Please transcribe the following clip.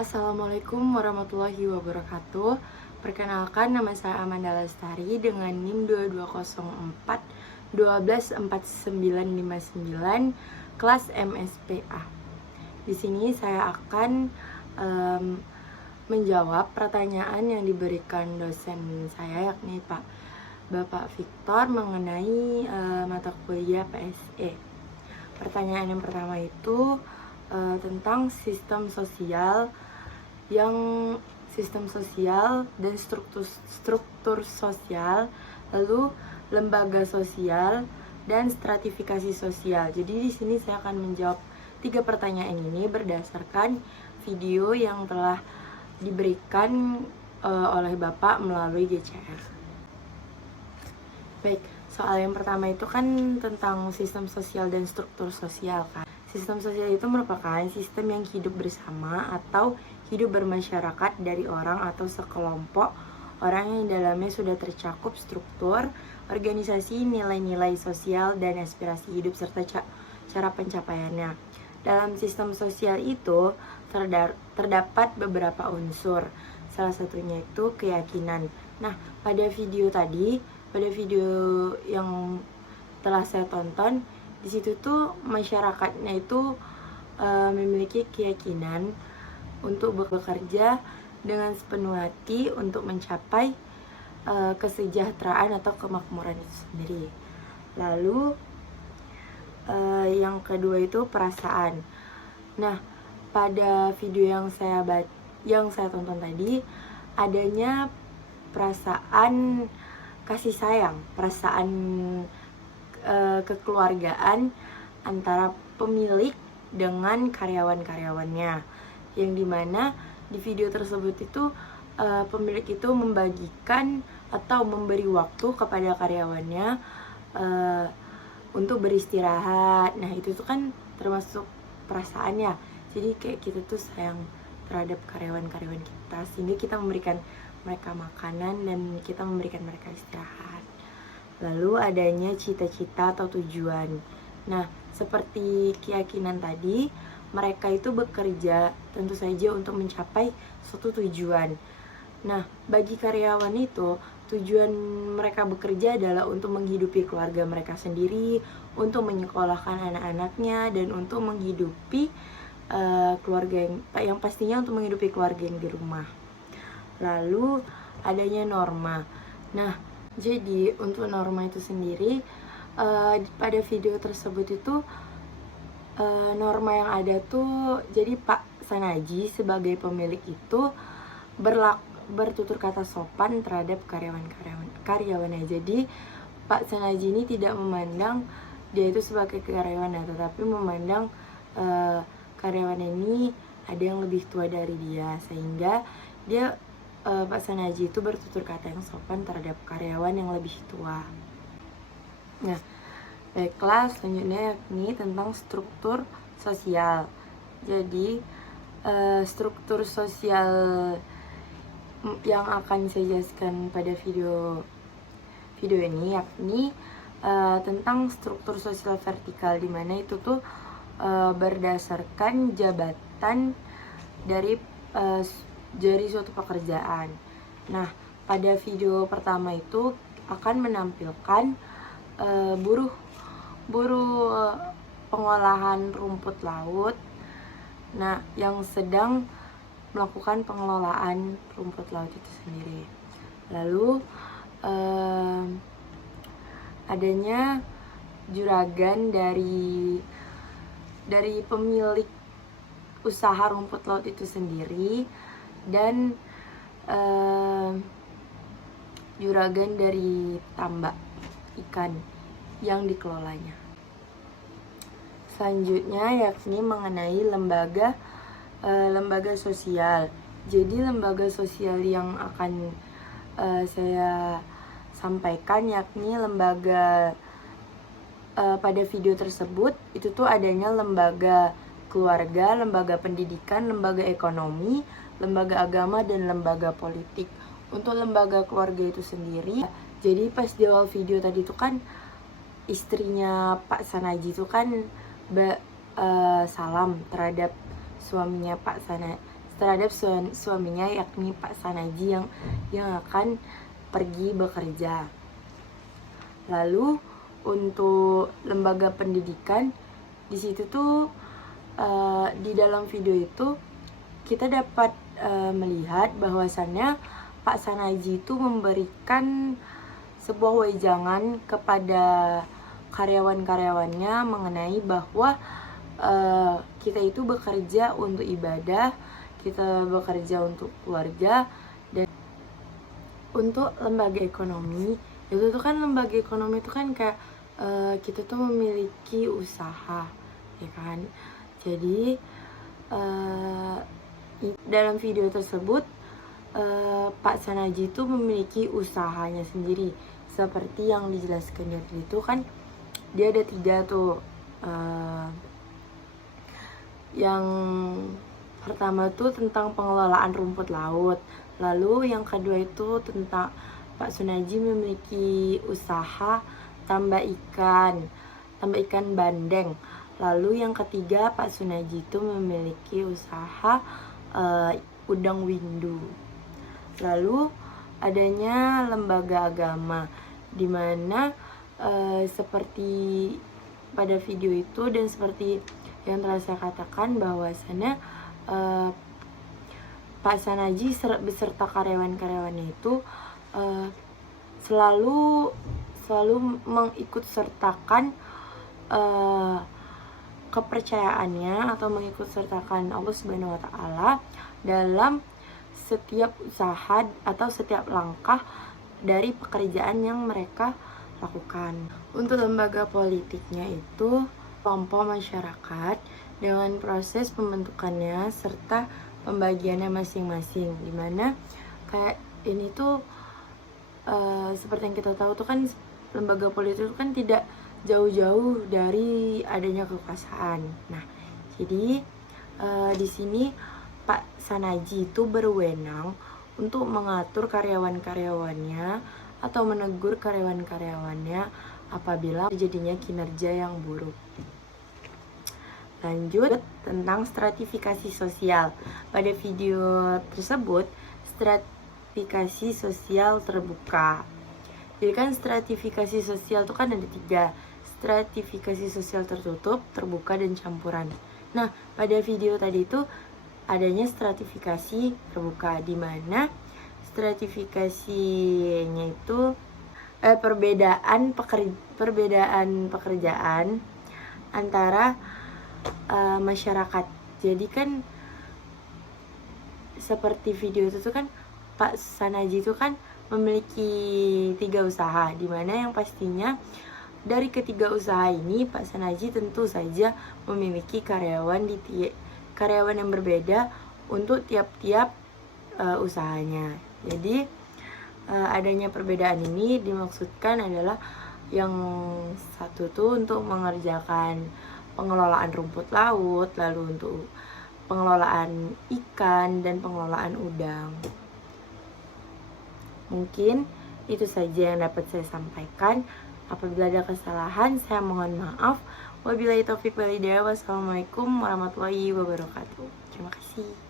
Assalamualaikum warahmatullahi wabarakatuh. Perkenalkan, nama saya Amanda Lestari dengan NIM 2204 124959 kelas MSPA. Di sini saya akan menjawab pertanyaan yang diberikan dosen saya, yakni Bapak Victor, mengenai mata kuliah PSE. Pertanyaan yang pertama itu tentang sistem sosial dan struktur sosial, lalu lembaga sosial dan stratifikasi sosial. Jadi di sini saya akan menjawab 3 pertanyaan ini berdasarkan video yang telah diberikan oleh Bapak melalui GCR. Baik, soal yang pertama itu kan tentang sistem sosial dan struktur sosial kan. Sistem sosial itu merupakan sistem yang hidup bersama atau hidup bermasyarakat dari orang atau sekelompok orang yang dalamnya sudah tercakup struktur, organisasi, nilai-nilai sosial, dan aspirasi hidup serta cara pencapaiannya. Dalam sistem sosial itu terdapat beberapa unsur, salah satunya itu keyakinan. Nah, pada video yang telah saya tonton, di situ tuh masyarakatnya itu memiliki keyakinan untuk bekerja dengan sepenuh hati untuk mencapai kesejahteraan atau kemakmuran itu sendiri. Lalu yang kedua itu perasaan. Nah, pada video yang saya tonton tadi, adanya perasaan kasih sayang, perasaan kekeluargaan antara pemilik dengan karyawan-karyawannya, yang dimana di video tersebut itu pemilik itu membagikan atau memberi waktu kepada karyawannya untuk beristirahat. Nah, itu tuh kan termasuk perasaannya. Jadi kayak kita tuh sayang terhadap karyawan-karyawan kita, sehingga kita memberikan mereka makanan dan kita memberikan mereka istirahat. Lalu adanya cita-cita atau tujuan. Nah, seperti keyakinan tadi, mereka itu bekerja tentu saja untuk mencapai suatu tujuan. Nah, bagi karyawan itu, tujuan mereka bekerja adalah untuk menghidupi keluarga mereka sendiri, untuk menyekolahkan anak-anaknya, dan untuk menghidupi keluarga yang pastinya untuk menghidupi keluarga yang di rumah. Lalu adanya norma. Nah, jadi untuk norma itu sendiri, pada video tersebut itu norma yang ada tuh, jadi Pak Sanaji sebagai pemilik itu bertutur kata sopan terhadap karyawannya. Jadi Pak Sanaji ini tidak memandang dia itu sebagai karyawannya, tetapi memandang karyawan ini ada yang lebih tua dari dia, sehingga dia Pak Sanaji itu bertutur kata yang sopan terhadap karyawan yang lebih tua. Nah, baiklah, selanjutnya yakni tentang struktur sosial. Jadi struktur sosial yang akan saya jelaskan pada video ini yakni tentang struktur sosial vertikal, di mana itu tuh berdasarkan jabatan dari suatu pekerjaan. Nah, pada video pertama itu akan menampilkan buruh pengolahan rumput laut, nah, yang sedang melakukan pengelolaan rumput laut itu sendiri. Lalu adanya juragan dari pemilik usaha rumput laut itu sendiri, dan juragan dari tambak ikan yang dikelolanya. Selanjutnya yakni mengenai lembaga sosial. Jadi lembaga sosial yang akan saya sampaikan yakni lembaga pada video tersebut itu tuh adanya lembaga keluarga, lembaga pendidikan, lembaga ekonomi, lembaga agama, dan lembaga politik. Untuk lembaga keluarga itu sendiri, jadi pas di awal video tadi itu kan istrinya Pak Sanaji itu kan salam terhadap suaminya Pak terhadap suaminya, yakni Pak Sanaji yang akan pergi bekerja. Lalu untuk lembaga pendidikan, di situ tuh di dalam video itu kita dapat melihat bahwasannya Pak Sanaji itu memberikan sebuah wejangan kepada karyawan-karyawannya mengenai bahwa kita itu bekerja untuk ibadah, kita bekerja untuk keluarga. Dan untuk lembaga ekonomi itu tuh kan, lembaga ekonomi itu kan kayak kita tuh memiliki usaha, ya kan. Jadi dalam video tersebut Pak Sanaji itu memiliki usahanya sendiri, seperti yang dijelaskan tadi itu kan, dia ada 3 tuh. Yang pertama tuh tentang pengelolaan rumput laut, lalu yang kedua itu tentang Pak Sanaji memiliki usaha tambak ikan bandeng. Lalu yang ketiga, Pak Sanaji itu memiliki usaha udang windu. Lalu adanya lembaga agama, dimana seperti pada video itu dan seperti yang telah saya katakan, bahwasannya Pak Sanaji beserta karyawan-karyawannya itu selalu mengikut sertakan kepercayaannya atau mengikut sertakan Allah Subhanahu wa Ta'ala dalam setiap usaha atau setiap langkah dari pekerjaan yang mereka lakukan. Untuk lembaga politiknya itu kelompok masyarakat dengan proses pembentukannya serta pembagiannya masing-masing, dimana kayak ini tuh seperti yang kita tahu tuh kan, lembaga politik itu kan tidak jauh-jauh dari adanya kekuasaan. Nah, jadi di sini Pak Sanaji itu berwenang untuk mengatur karyawan-karyawannya atau menegur karyawan-karyawannya apabila terjadinya kinerja yang buruk. Lanjut tentang stratifikasi sosial. Pada video tersebut, stratifikasi sosial terbuka. Jadi kan stratifikasi sosial itu kan ada 3, stratifikasi sosial tertutup, terbuka, dan campuran. Nah, pada video tadi itu adanya stratifikasi terbuka, di mana stratifikasinya itu perbedaan pekerjaan antara masyarakat. Jadi kan seperti video itu tuh kan, Pak Sanaji itu kan memiliki 3 usaha, dimana yang pastinya dari ketiga usaha ini Pak Sanaji tentu saja memiliki karyawan yang berbeda untuk tiap-tiap usahanya. Jadi adanya perbedaan ini dimaksudkan adalah yang satu tuh untuk mengerjakan pengelolaan rumput laut, lalu untuk pengelolaan ikan dan pengelolaan udang. Mungkin itu saja yang dapat saya sampaikan. Apabila ada kesalahan, saya mohon maaf. Wabillahi taufiq wal hidayah. Wassalamualaikum warahmatullahi wabarakatuh. Terima kasih.